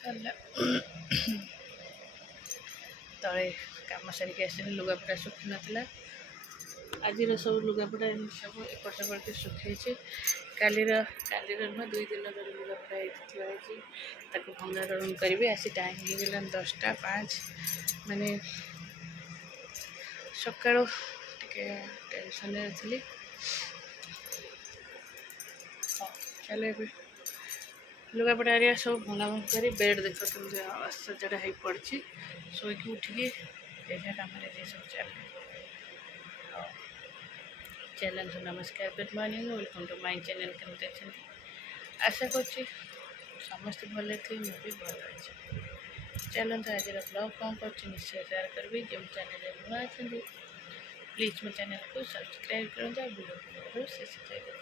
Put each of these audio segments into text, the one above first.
सरला तले कम सारिक आस लुगापटा सुखी नाला आज सब लुगापटा सब एपट सेपट के सुखी कालीर नुह 2 दिन लुगापटा थी भंगारण करी आसी टाइम हो 10टा 5 माने सका टेंशन थी चलो लुगापटा एरिया सब भंगाभंग कर बेड देख सजड़ा हो पड़ी शोक उठिकी जैसा कम सब चले चैनल नमस्कार good morning welcome to my channel केमती अच्छे आशा कर समस्त भले थे मुझे भल अच्छे चलते आज ब्लॉग कौन कर निश्चय शेयर करी जो चैनल नुआ अच्छा प्लीज मो चैनल को सब्सक्राइब करूँ वीडियो शेष देखते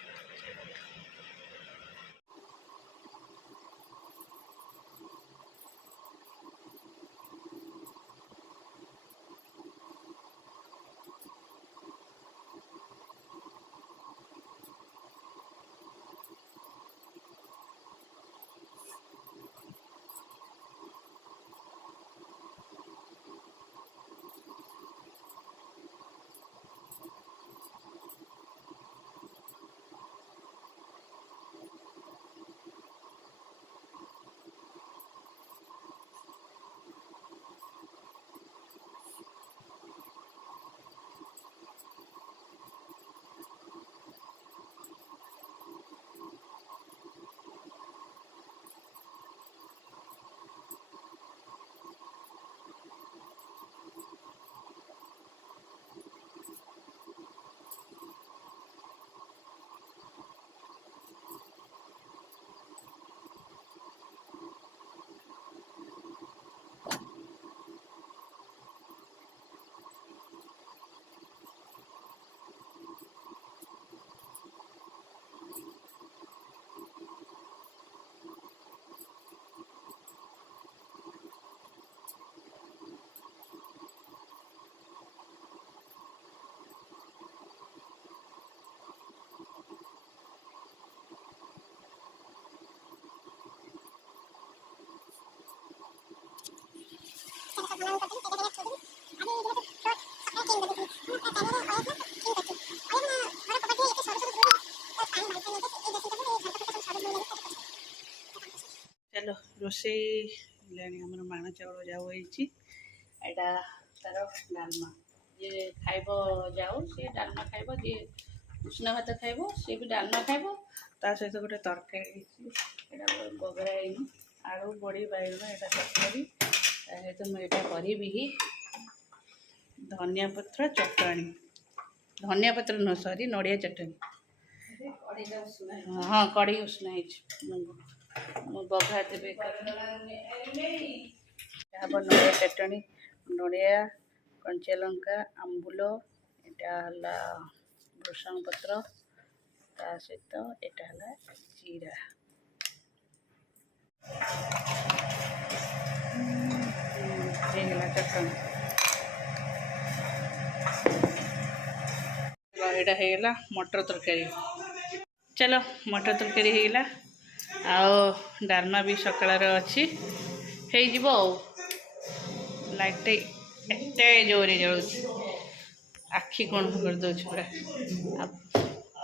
चलो रोसे आम माण चाउल जाऊ एटा तार डालमा ये खाइब जाऊ सी डालमा खाइब जी उष्ण भात खाइब सी भी डालमा खाइब ता सहित गोटे तरकारी बगरा आलू बड़ी बैगन यहाँ तरकारी सहित मुझे करी धनिया पत्र चटणी धनिया पत्र नुह सॉरी नड़िया चटनी हाँ कड़ी उष्ण बघार देवे नड़िया चटनी नड़िया कंचा लंका आंबुल यहाँ भृषण पत्र ता सहित यहाँ जीरा चटनी यहाँ मटर तरकारी चलो मटर तरकारी होगा आउ डालमा भी सकाळ अच्छी हो लाइट एत जोरे जलूँ आखि कौन करदे पूरा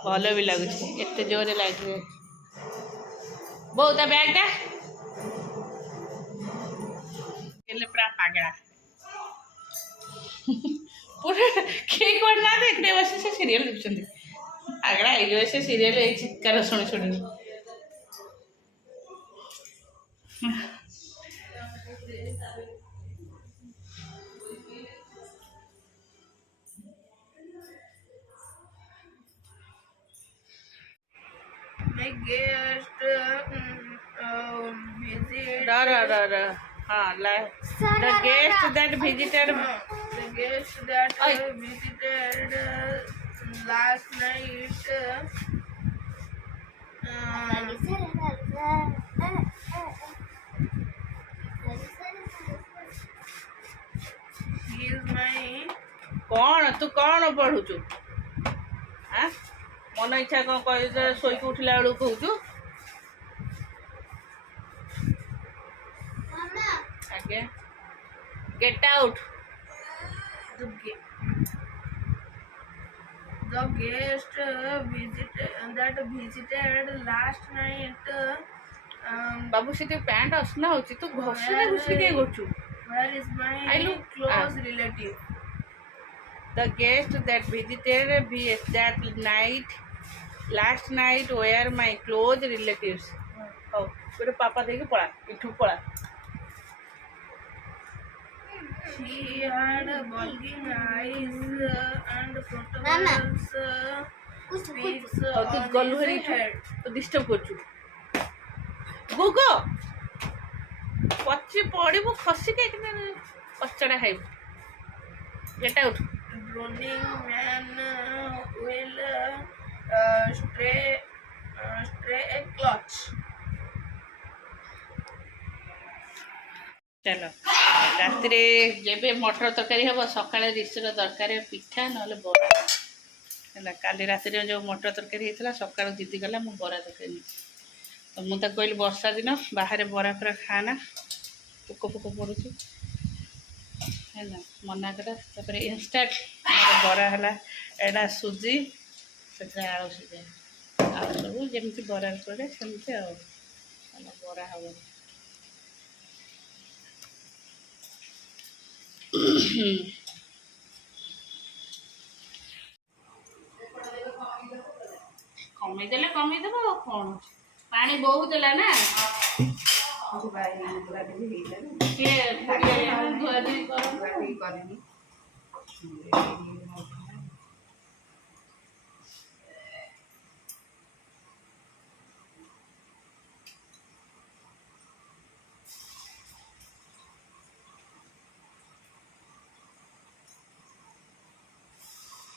भल भी लगुच एत जोरे लाइट बहुत बैगटा पूरा पागला पूरा किए कौन ना देखने बस से सीरियल देखते आगड़ा हो से सीरियल चित्कार शुणी शुणी The guest that visited last night he is my कौन तू कौन पढ़ुचु हाँ मन इच्छा कौन कह शोक उठला बेलू कहूँ Get out. The guest visited last night. बाबू से तो पैंट असना होची तू घोषणे घुसली के Gochu. Where is my I look close relative? The guest that visited that night last night were my close relatives. Oh, गोटे पापा देके पळा इठू पळा. She had bulging eyes and protuberous speaks और तू on गलू his हरी head. तो डिस्टर्ब करचू. गुगो पछी पड़िबो खसी के पचड़ा खाइबो. Get out. Drowning man will stray a clutch. चलो रातिरे जेबे मटर तरकारी हम सकाଳେ ऋषिर दरकार पिठा नहले बरा है. काली रातिरे जो मटर तरकारी होता सकाळ दीदी गला मु बरा तरकारी तो मुझे कहली वर्षा दिन बाहर बरा फरा खाना पोक पोक पड़ू है ना मना कर इंस्टाट बरा है एडा सुजी से आलू सीझे आलू सब जमी बरा पड़े सेमती बरा हम कमीदेले कमीदेव कौन पानी बहुत देला ना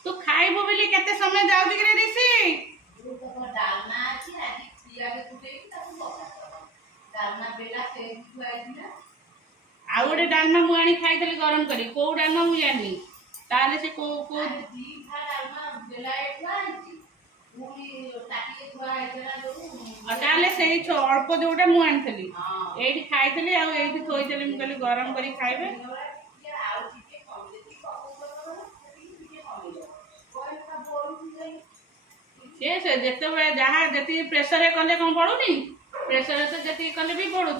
तू खाइबो बोली केते समय जाउ कि रे ऋषि डालना अछि आदि पिया के कुटे कि ताको डालना बेला से खुआइदिना आ गोटे डालना मु आनी खाइतले गरम करी को डालना मु जानी ताले से को दी खा डालना बेला एठा आछि मुई टाकी खुआइतला जो आ ताले से अल्प जोटा मु आनथली एठी खाइतली आ एठी थोइतली मु कहली गरम करी खाइबे से जिते जहाँ जी प्रेसर कले कौन पड़ूनी प्रेसर से जी कले भी पड़ू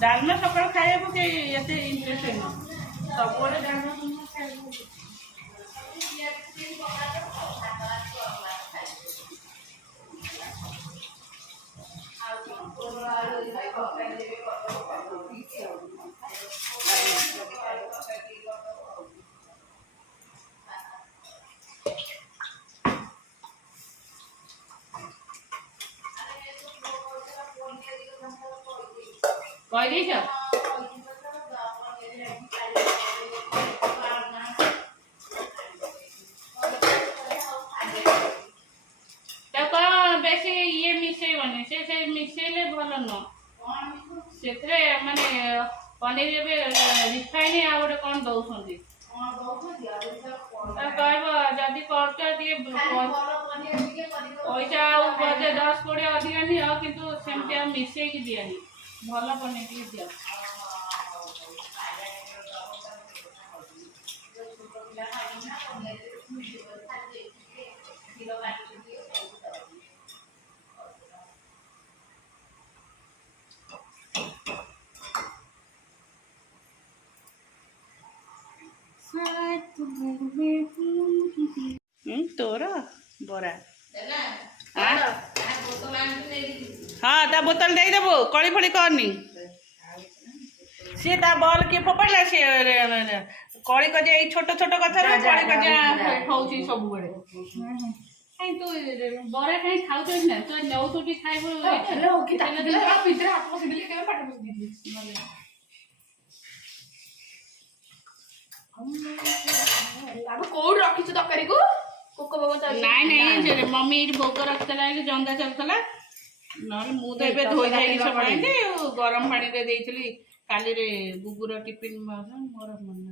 डालमा सकाल खाइबा के इंटरेस्ट न सब डालमा कह दी बेस ये मिसेबनी से मिसेले भल नुह से माने पनीर रिफाइन आ गए कौन दौरान कह जदि पैसा बजे 10-20 अधिक निह कि सेमती मिसेक दिअनि भल पनीर दिया तोर बरा हाँ ता बोतल दे देबो कड़ी फड़ी करनी सी ता बॉल के फोपड़ला सी कड़ी कजा छोट छोट कथा कड़ी कजा होउची सब बड़े काई तू बरा काई खाउ तो ना तो नौ तो भी खाइबो हेलो कि ता भीतर हाथ पसी दिले के पाट पसी दिले अब कोड रखी छ तकरी को कोको बाबा चल नहीं जे मम्मी भोग रखतला कि जंदा चलतला नहले मु तो एबे धोई जाई सब पानी गरम पानी रे देइतली काली रे गुगुर टिफिन मोर मन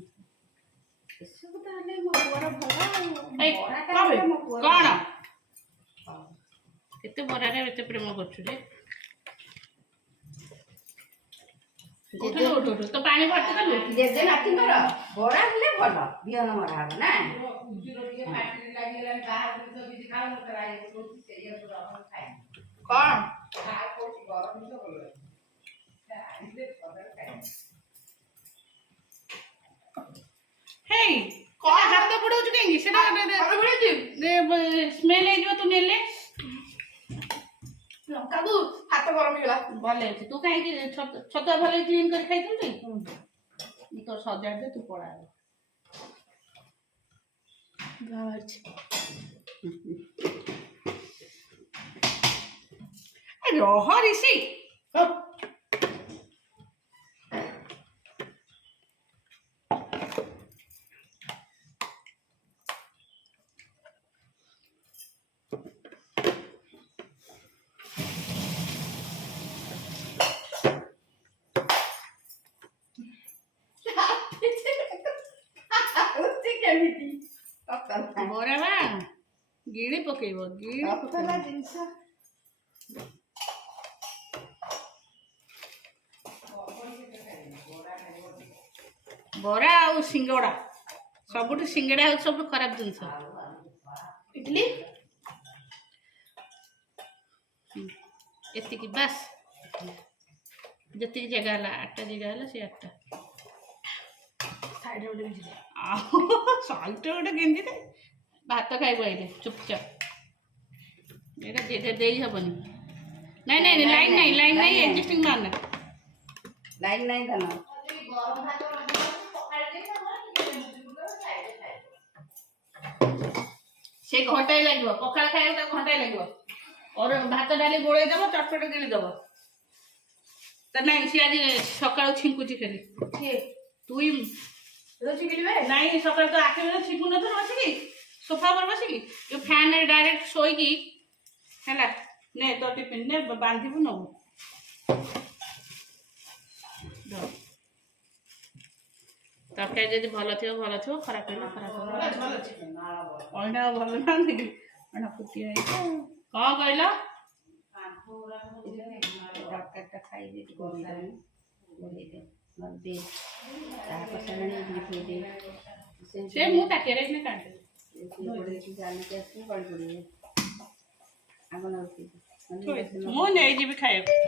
सब ताले मो बरा भला कोन केते बरा रे एते प्रेम करछु रे ଉଠୁ ଉଠୁ ଉଠୁ ତ ପାଣି ଭର୍ତ୍ତି କଲୁ ଜେଜେ ନାତିଙ୍କର ବରା ହେଲେ ଭଲ ବିହନ ମରା ହବ ନା ହେଇ କଣ ହାତ ବୁଡଉଛୁ କାହିଁକି ସେଟା ସ୍ମେଲ ହେଇଯିବ ତୁ ନେଲେ ଲଙ୍କାକୁ ହାତ ଗରମ ହେଇଗଲା। ଭଲ ହେଇଛି ତୁ କାହିଁକି ଛତୁଆ ଭଲ କ୍ଲିନ୍ କରି ଖାଇଥିଲୁ କି ତୋର ସଜାଡି ଦେ ତୁ ପଳା ରହ ରିଷି କେମିତି ବରା ବା ଗିଳି ପକେଇବ ଗିଳି ପକେଇବ ଜିନିଷ ବରା ଆଉ ସିଙ୍ଗଡ଼ା ସବୁଠୁ ସିଙ୍ଗଡ଼ା ହଉଛି ସବୁଠୁ ଖରାପ ଜିନିଷ ଇଡଲି ଏତିକି ବାସ୍ ଯେତିକି ଜାଗା ହେଲା 8ଟା ଜାଗା ହେଲା ସେ 8ଟା ସାଇଡରେ ଗୋଟେ ବିଜିଲି ଆଉ ସାଇଟରେ ଗୋଟେ ଗେଞ୍ଜି ଦେ ଭାତ ଖାଇବୁ ଆଇଲେ ଚୁପଚାପ ଏଇଟା ଦେଇ ହବନି ନାଇଁ ନାଇଁ ଲାଇନ୍ ନାଇଁ ଏଡଜଷ୍ଟିଂ ମାରନା ଲାଇନ୍ ନାଇଁ ଧାନ ସେ ଘଣ୍ଟାଏ ଲାଗିବ ପଖାଳ ଖାଇବାକୁ ତାକୁ ଘଣ୍ଟାଏ ଲାଗିବ ଭାତ ଡାଲି ଗୋଳେଇ ଦବ ଚଟପଟ ଗିଳି ଦବ ତା ନାଇଁ ସେ ଆଜି ସକାଳୁ ଛିଙ୍କୁଛି ଖାଲି କିଏ ତୁଇ ରୋଜି ଗିଳିବେ ନାଇଁ ସକାଳୁ ତ ଆଖି ବେଳେ ଛିଙ୍କୁ ନଥିଲୁ ବସିକି ସୋଫା ଉପରେ ବସିକି ଯୋଉ ଫ୍ୟାନରେ ଡାଇରେକ୍ଟ ଶୋଇକି ହେଲା ନେ ତୋ ଟିଫିନ ନେ ବାନ୍ଧିବୁ ନବୁ ତରକାରୀ ଯଦି ଭଲ ଥିବ ଖରାପ ହେଲେ ଖରାପ ହବ ଅଣ୍ଡା ଭଲ ନାହାନ୍ତି କି ଅଣ୍ଡା ଫୁଟି ହେଇଛି କଣ କହିଲ ତରକାରୀଟା ଖାଇବି ସେ ମୁଁ ତାଟିଆରେ କିନା କାଟିଦେବି ଚାଲିକି ଆସିକି ଗଳି ପଡ଼ିବେ ଆଗ ମୁଁ ନେଇଯିବି ଖାଇବାକୁ